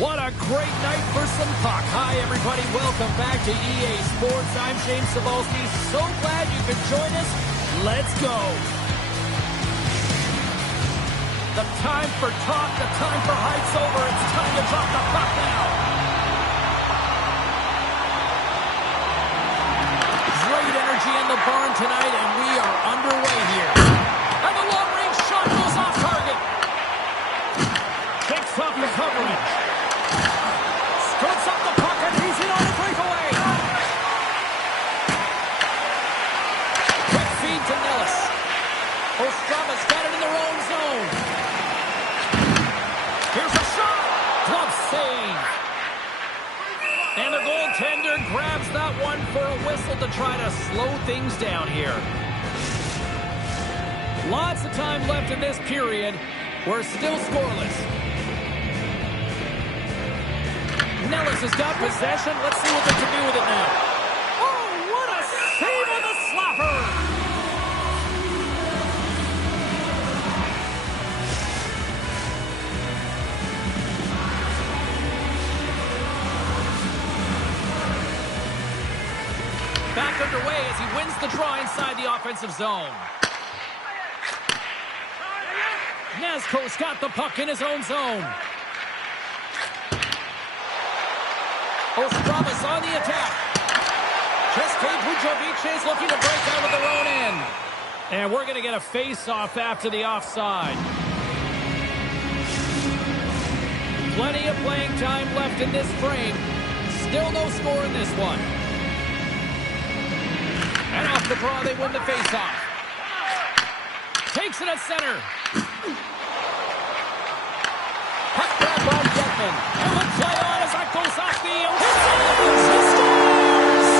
What a great night for some puck. Hi, everybody. Welcome back to EA Sports. I'm James Cebulski. So glad you could join us. Let's go. The time for talk, the time for heights over. It's time to drop the puck now. Great energy in the barn tonight, and we are underway here. And the long-range shot goes off target. Kicks off the coverage. Puts up the puck, and he's in on a breakaway. Quick feed to Nellis. Ostrava's got it in their own zone. Here's a shot. Glove save. And the goaltender grabs that one for a whistle to try to slow things down here. Lots of time left in this period. We're still scoreless. Nellis has got possession. Let's see what they can do with it now. Oh, what a save on the slapper! Back underway as he wins the draw inside the offensive zone. Nazco's got the puck in his own zone. Ostrava's on the attack. Cheske Bujovic is looking to break out of their own end. And we're going to get a face-off after the offside. Plenty of playing time left in this frame. Still no score in this one. And off the draw, they win the face-off. Takes it at center. Puck grab by Beckman. And the play on as that goes off the outside of the post. He scores!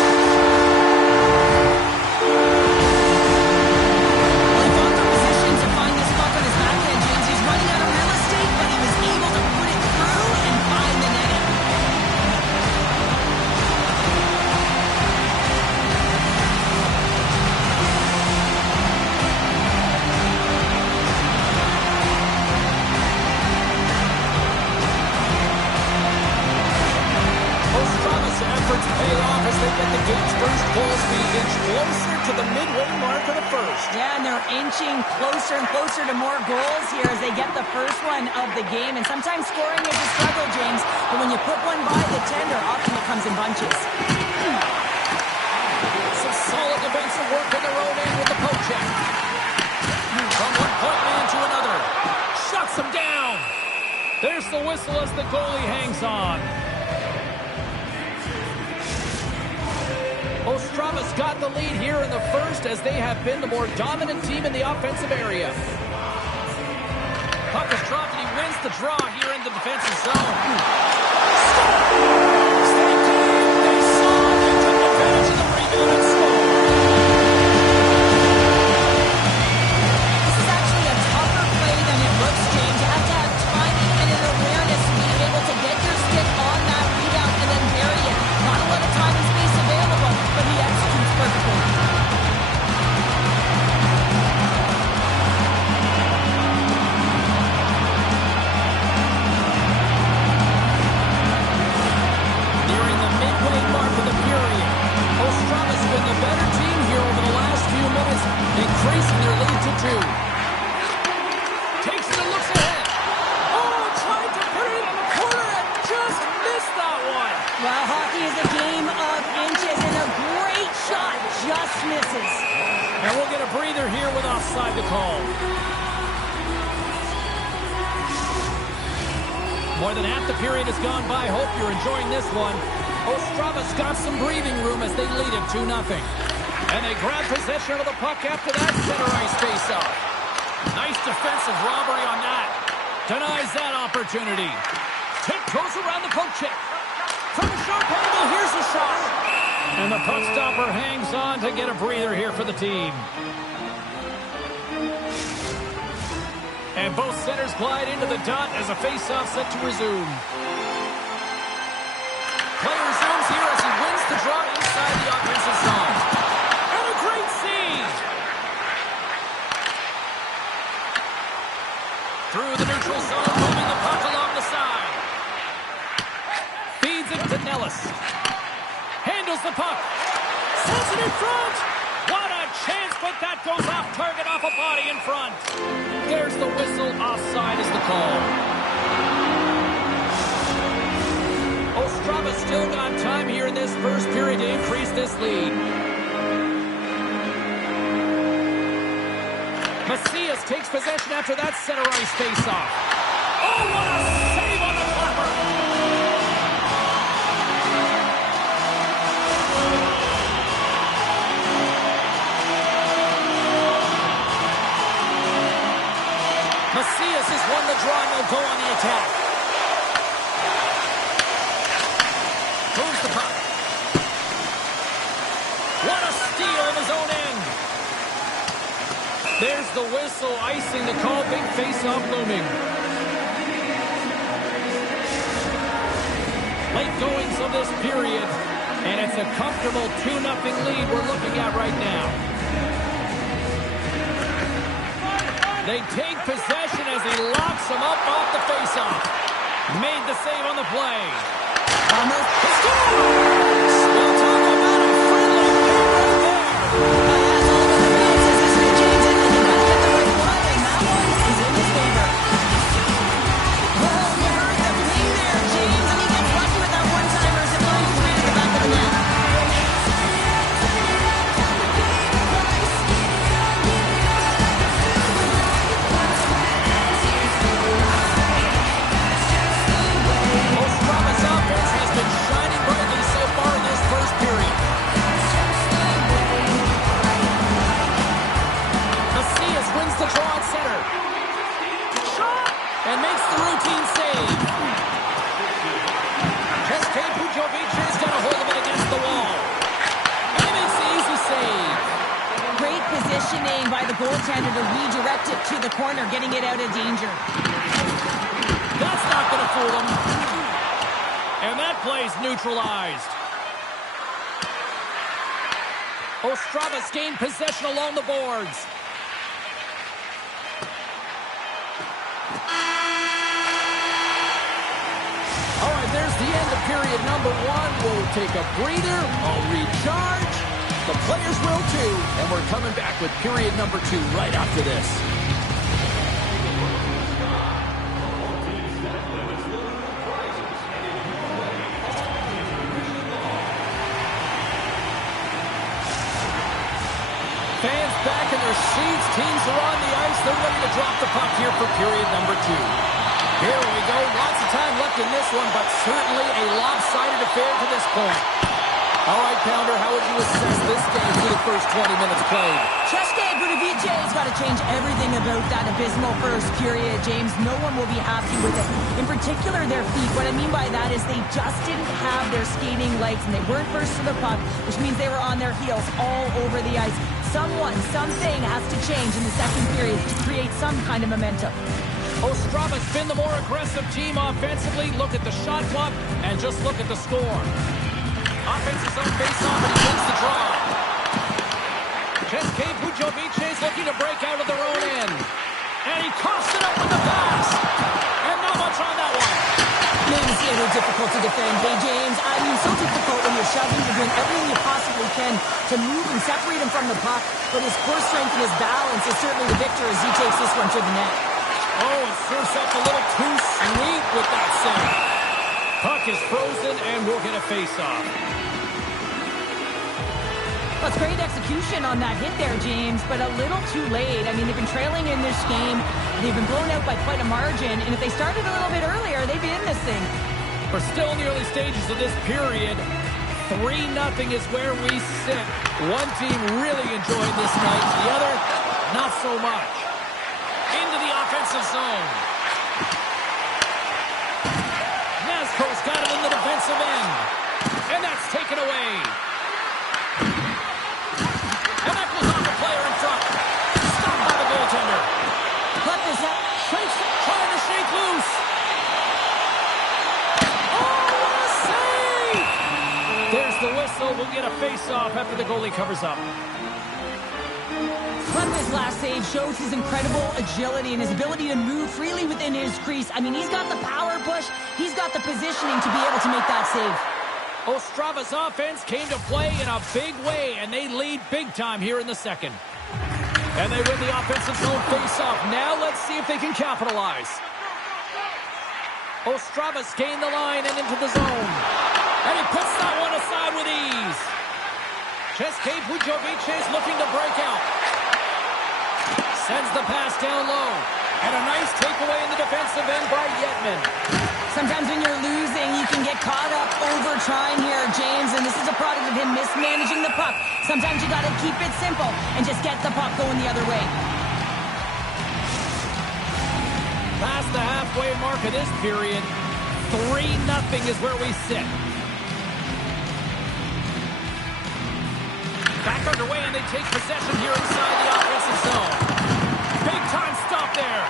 Well, he fought the position to find this puck on his backhand, James. He's running out of real estate, but he was able to put it through and find the netting. Efforts pay off as they get the game's first goals being inched closer to the midway mark of the first. Yeah, and they're inching closer and closer to more goals here as they get the first one of the game. And sometimes scoring is a struggle, James, but when you put one by the tender, often it comes in bunches. Some solid defensive work in their own end with the poke check. From one point man to another. Shuts him down. There's the whistle as the goalie hangs on. Ostrava's got the lead here in the first as they have been the more dominant team in the offensive area. Puck is dropped and he wins the draw here in the defensive zone. State team, they saw it, they took advantage of the rebound and scored. This is actually a tougher play than it looks, James. You have to have timing and an awareness to be able to get your stick on that rebound and then bury it. Not a lot of time and space available, but he executes perfectly. Nearing the midway mark of the period, Ostrava's been the better team here over the last few minutes, increasing their lead to 2. Takes it and looks ahead. Oh, tried to put it in the corner and just missed that one. Well, hockey is a game of inches, and a great shot just misses. And we'll get a breather here with offside to call. More than half the period has gone by. Hope you're enjoying this one. Ostrava's got some breathing room as they lead it 2-0. And they grab possession of the puck after that center ice face-off. Nice defensive robbery on that. Denies that opportunity. Tip goes around the poke check. From a sharp angle, here's the shot. And the puck stopper hangs on to get a breather here for the team. And both centers glide into the dot as a face-off set to resume. Play resumes here as he wins the draw inside the offensive zone. And a great save! Through the neutral zone, moving the puck along the side. Ostravis handles the puck. Sends it in front. What a chance, but that goes off target, off a body in front. There's the whistle. Offside is the call. Ostravis still got time here in this first period to increase this lead. Macias takes possession after that center ice face-off. Oh, what a save on the flapper! Macias has won the draw and they'll go on the attack. Moves the puck. What a steal in his own end. There's the whistle, icing the call. Big face-off looming. Late goings of this period, and it's a comfortable 2-0 lead we're looking at right now. They take possession as he locks him up off the face-off. Made the save on the play. Almost scores! We'll talk about a friendly game right there. The draw at center. And makes the routine save. Keske Pujovic-has got a hold of it against the wall. And he makes the easy save. Great positioning by the goaltender to redirect it to the corner, getting it out of danger. That's not going to fool him. And that play's neutralized. Ostravis gained possession along the boards. There's the end of period number 1. We'll take a breather. I'll recharge. The players will too. And we're coming back with period number 2 right after this. Fans back in their seats. Teams are on the ice. They're ready to drop the puck here for period number 2. Here we go. Lots of time left in this one, but certainly a lopsided affair to this point. All right, Pounder, how would you assess this game through the first 20 minutes played? Keske Pujovic-has got to change everything about that abysmal first period, James. No one will be happy with it. In particular, their feet. What I mean by that is they just didn't have their skating legs, and they weren't first to the puck, which means they were on their heels all over the ice. Something has to change in the second period to create some kind of momentum. Ostravis been the more aggressive team offensively. Look at the shot clock and just look at the score. Offense's own face-off and he wins the draw. Keske Pujovic is looking to break out of their own end. And he coughs it up with the pass. And not much on that one. Man, it's so difficult to defend. Hey, James, I mean, so difficult when you're shoving. You're doing everything you possibly can to move and separate him from the puck. But his core strength and his balance is certainly the victor as he takes this one to the net. Oh, it serves up a little too sweet with that save. Puck is frozen, and we'll get a face-off. Well, it's great execution on that hit there, James, but a little too late. I mean, they've been trailing in this game. They've been blown out by quite a margin, and if they started a little bit earlier, they'd be in this thing. We're still in the early stages of this period. 3-0 is where we sit. One team really enjoying this night, the other, not so much. Into the offensive zone. Nazco's got it in the defensive end. And that's taken away. And that goes off the player in front. Stopped by the goaltender. Puck is up. Trying to shake loose. Oh, what a save! There's the whistle. We'll get a face-off after the goalie covers up. His last save shows his incredible agility and his ability to move freely within his crease. I mean, he's got the power push. He's got the positioning to be able to make that save. Ostrava's offense came to play in a big way, and they lead big time here in the second. And they win the offensive zone face-off. Now let's see if they can capitalize. Ostrava's gained the line and into the zone. And he puts that one aside with ease. Českej Budějovice is looking to break out. Sends the pass down low. And a nice takeaway in the defensive end by Yetman. Sometimes when you're losing, you can get caught up over trying here, James, and this is a product of him mismanaging the puck. Sometimes you got to keep it simple and just get the puck going the other way. Past the halfway mark of this period, 3-0 is where we sit. Back underway, and they take possession here inside the offensive zone. Big time stop there.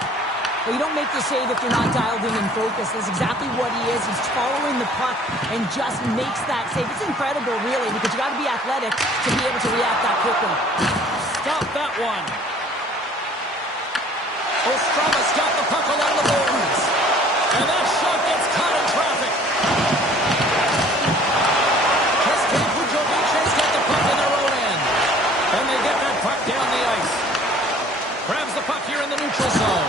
Well, you don't make the save if you're not dialed in and focused. That's exactly what he is. He's following the puck and just makes that save. It's incredible, really, because you got to be athletic to be able to react that quickly. Stop that one. Ostrava's got the puck along the boards. And that shot gets caught in traffic. Českej Budějovice's got the puck in their own end. And they get that puck down the ice. Grabs the puck here in the neutral zone.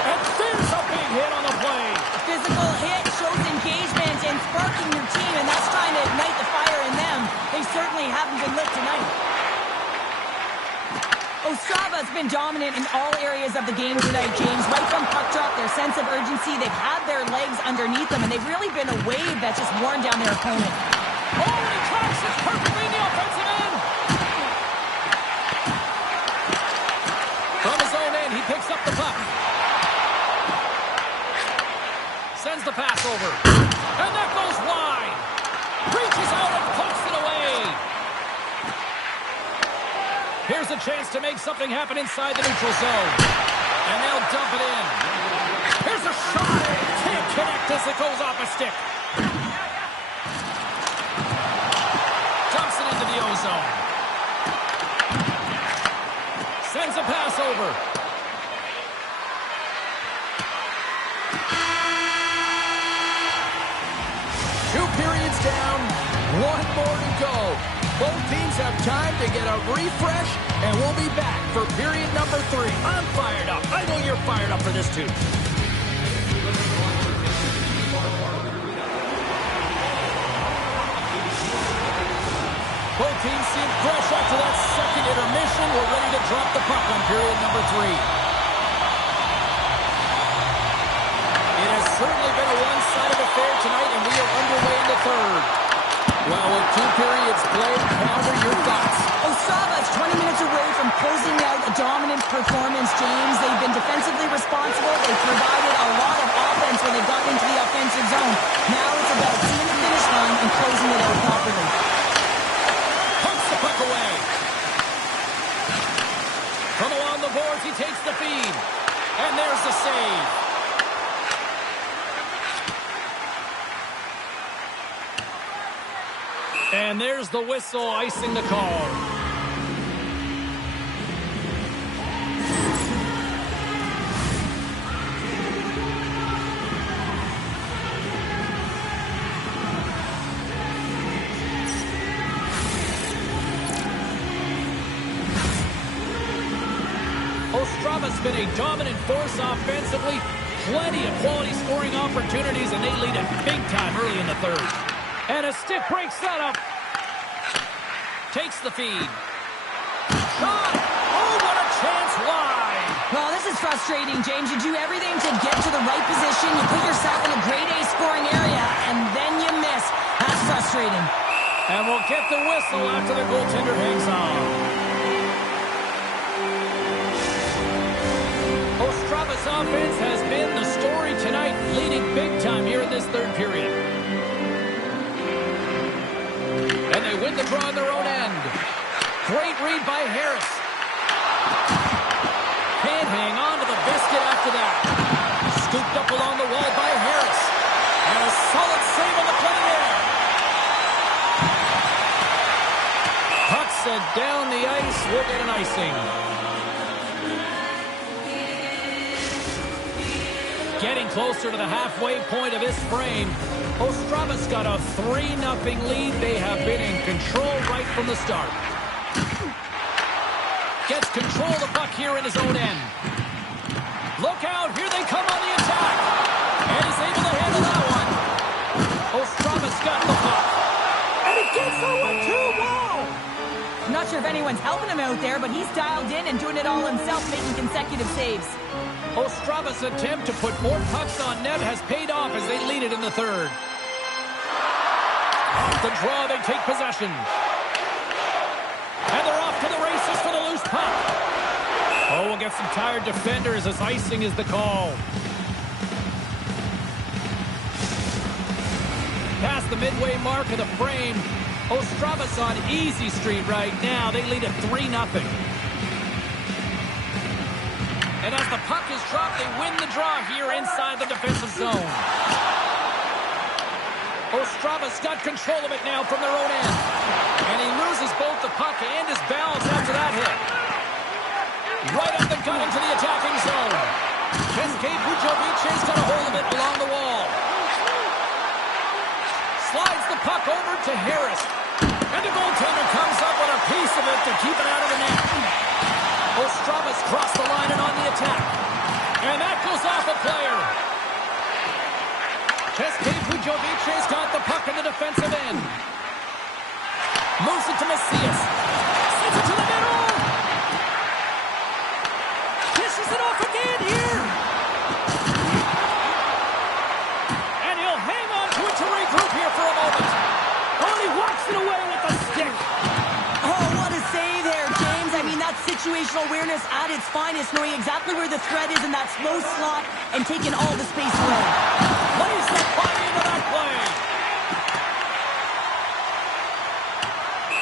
And there's a big hit on the play. Physical hit shows engagement and sparking your team, and that's trying to ignite the fire in them. They certainly haven't been lit tonight. Ostrava's been dominant in all areas of the game tonight, James. Right from puck drop, their sense of urgency, they've had their legs underneath them, and they've really been a wave that's just worn down their opponent. Oh, and he tracks it perfectly in the offensive end. From his own end, he picks up the puck. Sends the pass over. And that goes wide. Reaches out and pokes it away. Here's a chance to make something happen inside the neutral zone. And they'll dump it in. Here's a shot. Can't connect as it goes off a stick. Dumps it into the O-zone. Sends a pass over. Two periods down, one more to go. Both teams have time to get a refresh, and we'll be back for period number 3. I'm fired up. I know you're fired up for this too. Both teams seem fresh after that second intermission. We're ready to drop the puck on period number 3. It has certainly been a one-sided affair tonight, and we are underway in the third. Well, with 2 periods played, Calder, your thoughts? Ostrava's 20 minutes away from closing out a dominant performance, James. They've been defensively responsible. They've provided a lot of offense when they've gotten into the offensive zone. Now it's about seeing the finish line and closing it out properly. Pumps the puck away. From along the boards, he takes the feed. And there's the save. And there's the whistle icing the call. Ostrava's been a dominant force offensively. Plenty of quality scoring opportunities, and they lead it big time early in the third. And a stick break setup. Takes the feed. Shot! Oh, what a chance wide! Well, this is frustrating, James. You do everything to get to the right position. You put yourself in a grade A scoring area, and then you miss. That's frustrating. And we'll get the whistle after the goaltender hangs on. Ostrava's offense has been the story tonight, leading big time here in this third period. And they win the draw on their own end. Great read by Harris. Can't hang on to the biscuit after that. Scooped up along the wall by Harris. And a solid save on the play there. Puck set down the ice. We'll get an icing. Getting closer to the halfway point of this frame. Ostrava's got a 3-0 lead. They have been in control right from the start. Gets control of the puck here in his own end. Look out, here they come on the attack. And he's able to handle that one. Ostrava's got the puck. And he gets the one too. Wow! I'm not sure if anyone's helping him out there, but he's dialed in and doing it all himself, making consecutive saves. Ostrava's attempt to put more pucks on net has paid off as they lead it in the third. Off the draw, they take possession. And they're off to the races for the loose puck. Oh, we'll get some tired defenders as icing is the call. Past the midway mark of the frame, Ostrava's on easy street right now. They lead at 3-0. And as the puck is dropped, they win the draw here inside the defensive zone. Ostrava's got control of it now from their own end. And he loses both the puck and his balance after that hit. Right up the gut into the attacking zone. Kuba F's got a hold of it along the wall. Slides the puck over to Harris. And the goaltender comes up with a piece of it to keep it out of the net. Ostrava's crossed the line and on the attack. And that goes off a player. Kuba F's got the puck in the defensive end. Moves it to Macias. Sends it to the middle. Kisses it off again here. And he'll hang on to it to regroup here for a moment. Oh, he walks it away with the stick. Oh, what a save there, James. I mean, that's situational awareness at its finest, knowing exactly where the threat is in that slow slot and taking all the space away. Plays the puck into that play.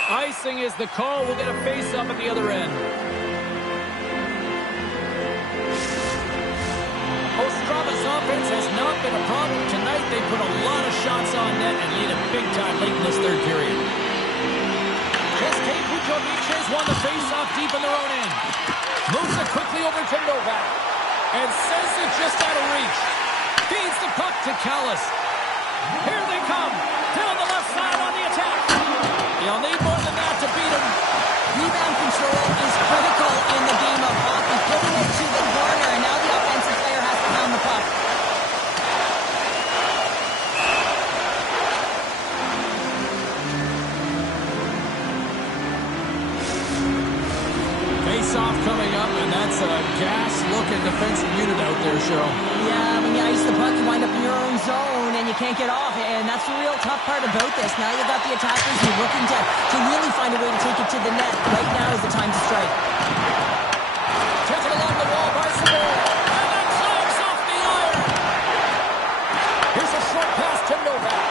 Icing is the call. We'll get a face-up at the other end. Ostrava's offense has not been a problem tonight. They put a lot of shots on net and lead it big time late in this third period. Kuba F's won the face-off deep in their own end. Moves it quickly over to Novak. And sends it just out of reach. Feeds the puck to Callis. Here they come. Down the left side on the attack. You'll need more than that to beat him. Rebound control is critical in the game of hockey. Putting it to the corner, and now the offensive player has to pound the puck. Face-off coming up, and that's a gas-looking defensive unit out there, Cheryl. Yeah, when you ice the puck, you wind up in your own zone, and you can't get off it, and that's the real tough part about this. Now you've got the attackers who are looking to really find a way to take it to the net. Right now is the time to strike. Taken along the wall by Sabor, and that climbs off the iron. Here's a short pass to Novak,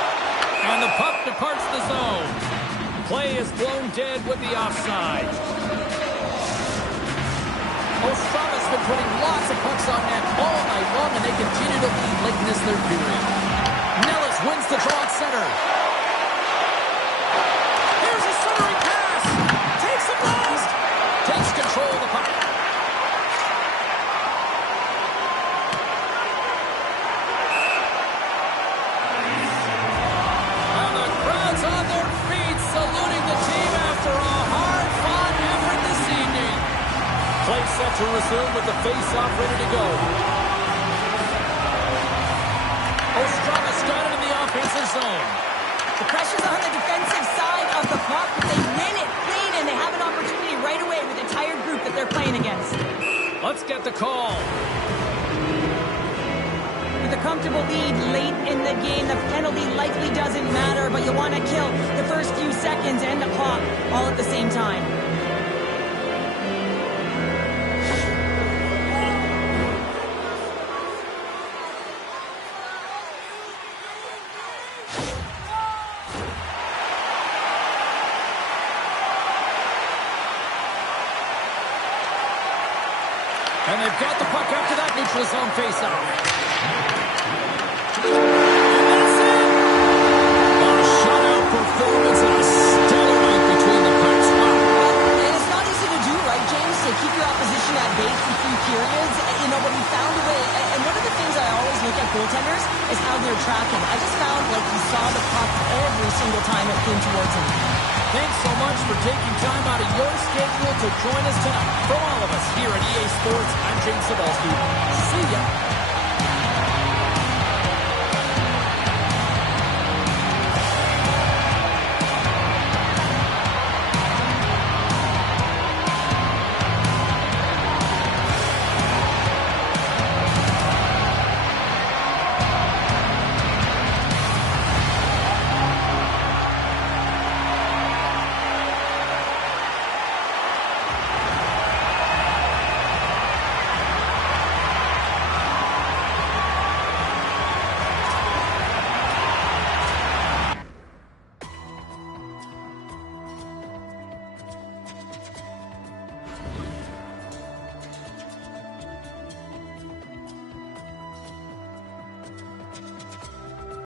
and the puck departs the zone. Play is blown dead with the offside. Ostrava's been putting lots of pucks on net all night long, and they continue to lead late in this third period. Nellis wins the draw at center. Here's a centering pass. Takes the blast. Takes control of the puck. And the crowd's on their feet, saluting the team after a hard-fought effort this evening. Play set to resume with the face-off ready to go. Ostrava's got it in the offensive zone. The pressure's on the defensive side of the puck, but they win it clean, and they have an opportunity right away with a tired group that they're playing against. Let's get the call. With a comfortable lead late in the game, the penalty likely doesn't matter, but you want to kill the first few seconds and the clock all at the same time. And they've got the puck after that neutral zone faceoff. And that's it! A shutout performance and a stellar night between the pucks. Wow. And it's not easy to do, right, James? To keep your opposition at bay through 3 periods. You know, but we found a way. And one of the things I always saw the puck every single time it came towards him. Thanks so much for taking time out of your schedule to join us tonight. From all of us here at EA Sports, I'm James Cebulski. See ya.